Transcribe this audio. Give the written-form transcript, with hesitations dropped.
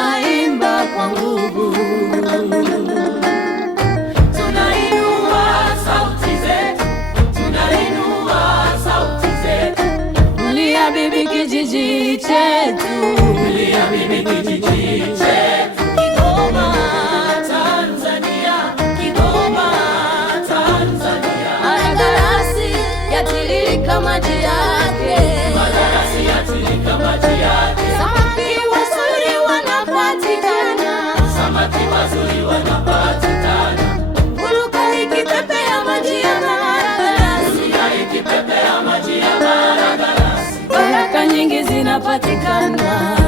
tunaimba kwa nguvu. Tunainua sauti zetu, tunainua sauti zetu. Mlia bibi kijiji chetu, Mlia bibi kijiji chetu. Kigoma Tanzania, Kigoma Tanzania. Malagarasi yatiririka maji yake, Malagarasi yatiririka maji yake. samaki wazuri wanapatikana, Samaki wazuri wanapatikana. Buluka ikipepea maji ya Malagarasi, Buluka ikipepea maji ya Malagarasi. baraka nyingi zinapatikana.